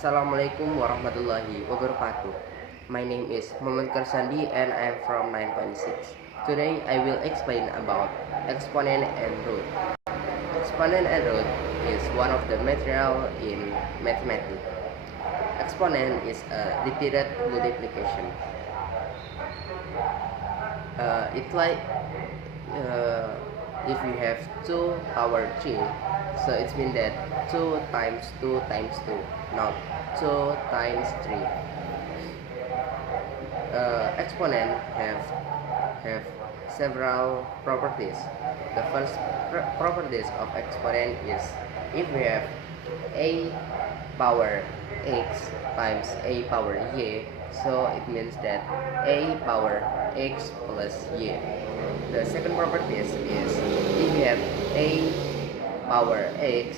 Assalamualaikum warahmatullahi wabarakatuh. My name is Muhammad Karsandi and I am from 9.6. Today I will explain about exponent and root. Exponent and root is one of the material in mathematics. Exponent is a repeated multiplication. It's like if you have 2 power 3, so it means that 2 times 2 times 2, not 2 times 3. Exponent have several properties. The first properties of exponent is if we have a power x times a power y, so it means that a power x plus y. The second property is if we have a power x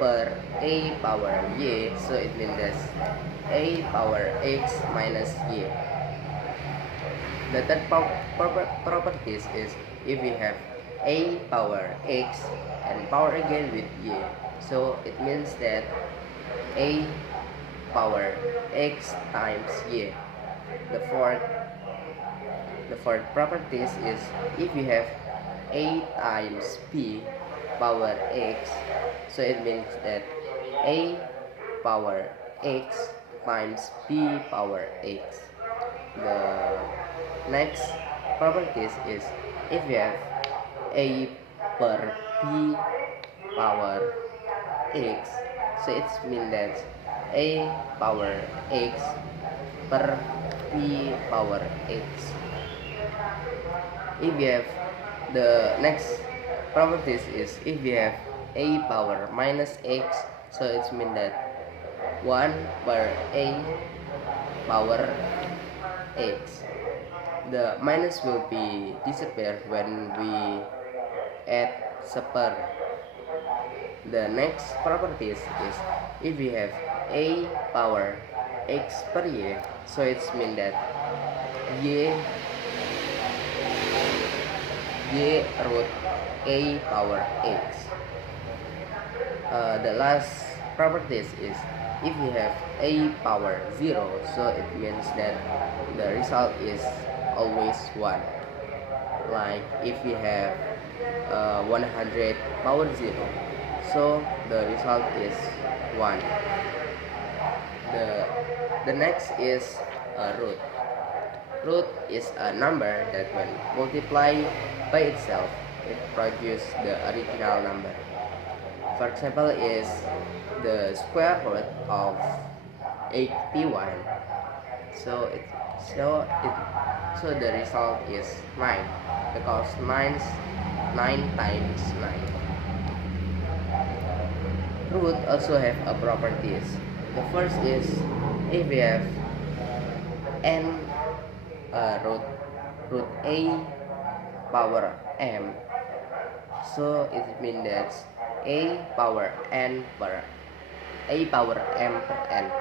per a power y, so it means that a power x minus y. The third properties is if we have a power x and power again with y, so it means that a power x times y. The fourth properties is if we have a times p power x, so it means that a power x times p power x. The next properties is if we have a per p power x, so it means that a power x per p power x. If we have the next properties is if we have a power minus x, so it means that 1 per a power x. The minus will be disappear when we add super. The next properties is if we have a power x per y, so it means that y root a power x. The last properties is if we have a power 0, so it means that the result is always 1. Like if we have 100 power 0, so the result is 1. The next is root. Root is a number that when multiplied by itself, it produces the original number. For example, is the square root of 81. So the result is 9 because 9 times 9. Root also have a properties. The first is if we have n root a power m, so it means that a power n per a power m per n.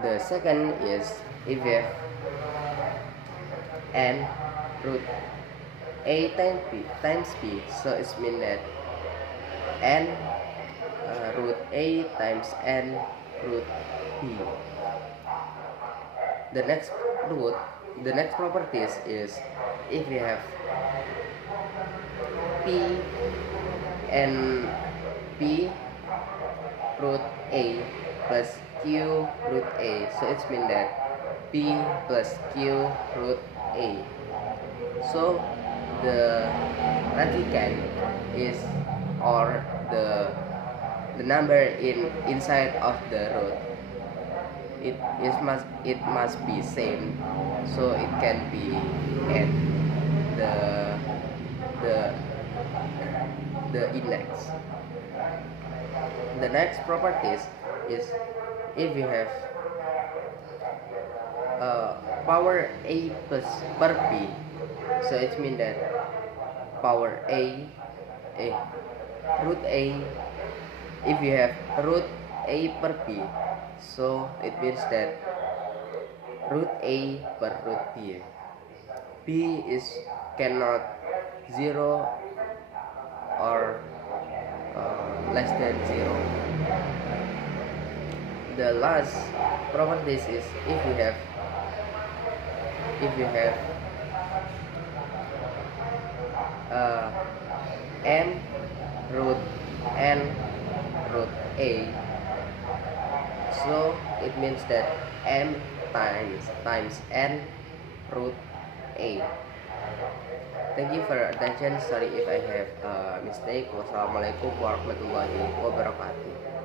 The second is if we have n root a times p, so it means that n root a times n root p. The next properties is if we have p and p root a plus q root a, so it means that p plus q root a. So the radicand is or the number inside of the root, it must be same, so it can be add the index. The next properties is if we have power a plus per p, so it means that power a root a, if you have root a per p, so it means that root a per root p. P is cannot 0 or less than 0. the last properties is if you have uh, n root n root a, so it means that m times n root a. Thank you for your attention. Sorry if I have a mistake. Wassalamualaikum warahmatullahi wabarakatuh.